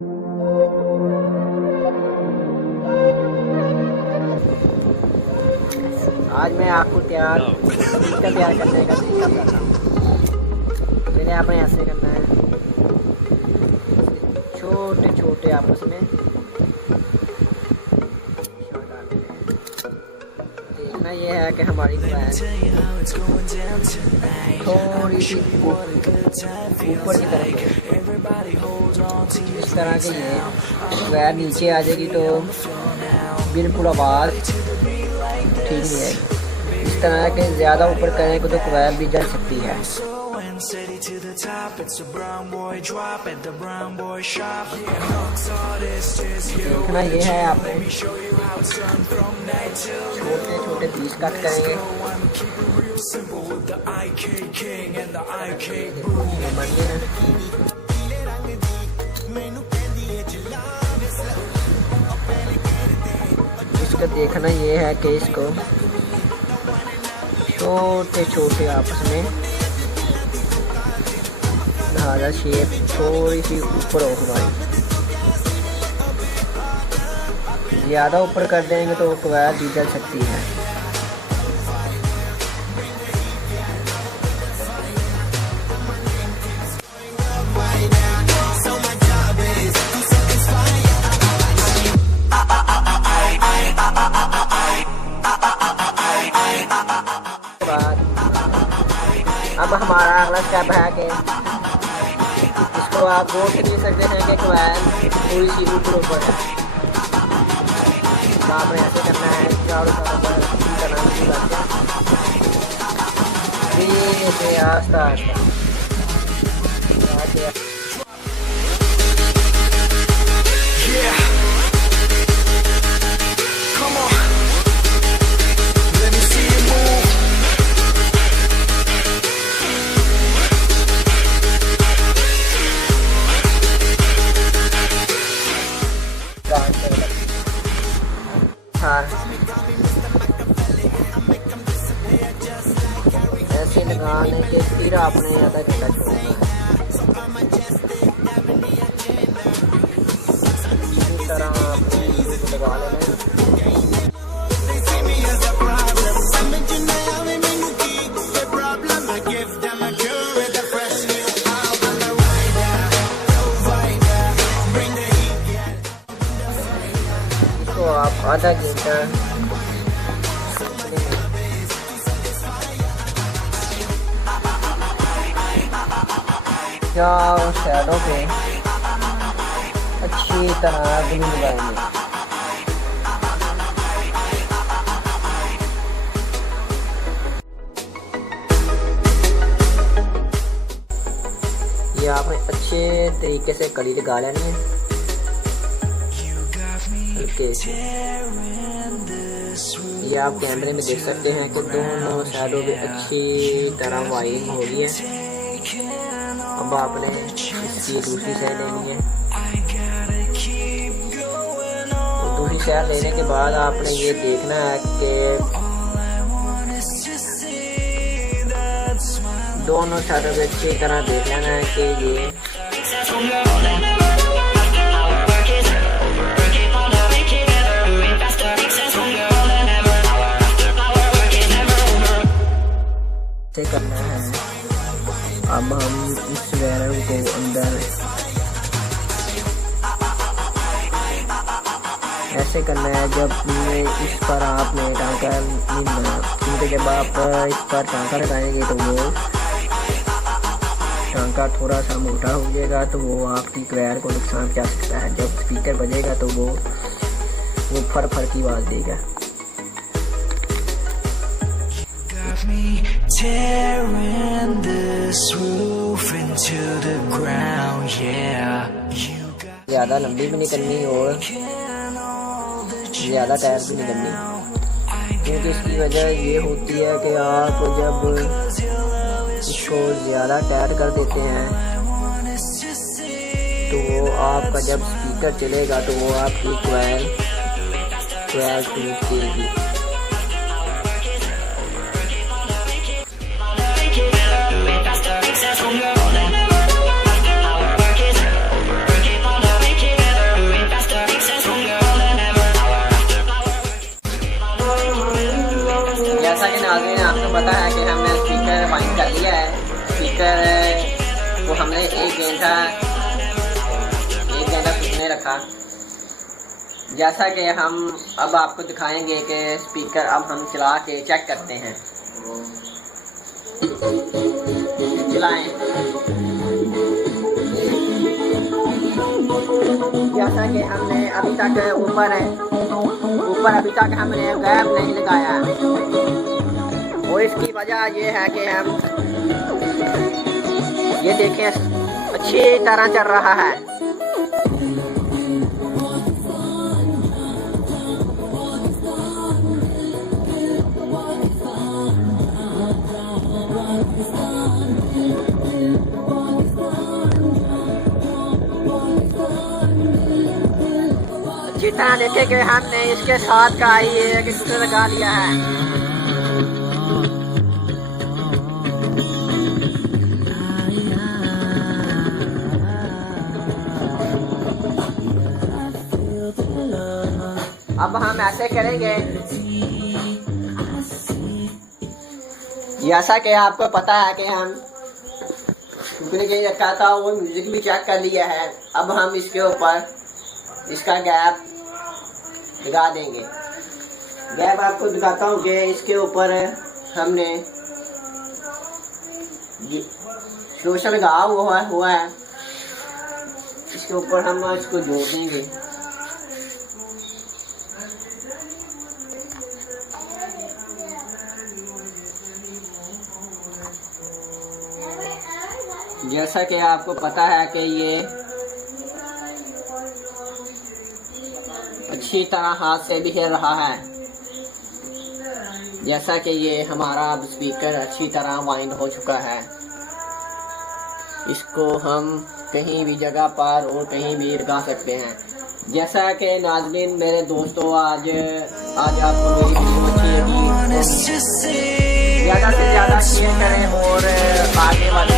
आज मैं आपको तैयार करने का तरीका बताता हूँ। पहले आपने ऐसे करना है, छोटे छोटे आपस में देखना ये है कि हमारी थोड़ी सी ऊपर की तरफ इस तरह की ये वैर नीचे आ जाएगी तो बिल्कुल आवाज़ ठीक नहीं है। इस तरह के ज़्यादा ऊपर करने को तो क्वैल भी जल सकती है। देखना ये है, आपने छोटे छोटे पीस कट करेंगे। इसका देखना ये है कि इसको छोटे छोटे आपस में धारा शेप थोड़ी सी ऊपर हो हमारी, ज़्यादा ऊपर कर देंगे तो क्वैल भी जल सकती है। अब हमारा अगला स्टेप है कि इसको आप गोल से दे सकते हैं कि क्वैल थोड़ी सी ऊपर ऊपर है। तो आपने ऐसे करना है, चारों तरफ करना है आस्ता आस्ता। ऐसे लगाने के फिर आपने आधा घंटा छोड़ना है। इसी तरह आपने लगा लेना है। इसको आप आधा घंटा शैडो पे अच्छी तरह ग्लू लगाएंगे। ये आपने अच्छे तरीके से कड़ी लगा लेनी है हल्के से। ये आप कैमरे में देख सकते हैं कि दोनों शैडो भी अच्छी तरह वाइड हो गई है। अब आपने इसकी दूसरी साइड लेनी है। दूसरी साइड लेने के बाद आपने ये देखना है कि दोनों साइडों पे अच्छी तरह देख लेना है कि ये करना है। अब हम इस वैर को अंदर ऐसे करना है। जब इस पर आपने टांका मिलना, क्योंकि जब आप इस पर टांका लगाएंगे तो वो टांका थोड़ा सा मोटा हो जाएगा, तो वो आपकी क्वैल को नुकसान पहुंचा सकता है। जब स्पीकर बजेगा तो वो फर फर की आवाज़ देगा। Tearing this roof into the ground, yeah. ज़्यादा लंबी भी नहीं करनी और ज़्यादा टाइट भी नहीं करनी, क्योंकि इसकी वजह ये होती है कि आप जब इसको ज़्यादा टाइट कर देते हैं तो वो आपका जब स्पीकर चलेगा तो वो आपकी क्वैल टूट जाएगी। रखा। जैसा कि हम अब आपको दिखाएंगे कि स्पीकर अब हम चला के चेक करते हैं। चलाएं। जैसा कि हमने अभी तक ऊपर अभी तक हमने गैप नहीं लगाया, और इसकी वजह ये है कि हम ये देखें अच्छी तरह चल रहा है। अच्छी तरह देखे कि हमने इसके साथ का ही एक दूसरे लगा लिया है। अब हम ऐसे करेंगे, जैसा कि आपको पता है कि हम कहीं रखा था, वो म्यूजिक भी चेक कर लिया है। अब हम इसके ऊपर इसका गैप लगा देंगे। गैप आपको दिखाता हूँ कि इसके ऊपर हमने शोषण लगा हुआ है। इसके ऊपर हम इसको जोड़ देंगे। जैसा कि आपको पता है कि ये अच्छी तरह हाथ से भी हिल रहा है। जैसा कि ये हमारा अब स्पीकर अच्छी तरह वाइंड हो चुका है। इसको हम कहीं भी जगह पर और कहीं भी लगा सकते हैं। जैसा कि नाज़रीन मेरे दोस्तों, आज आपको मेरी वीडियो अच्छी लगी तो ज़्यादा से ज़्यादा शेयर करें और आगे वाले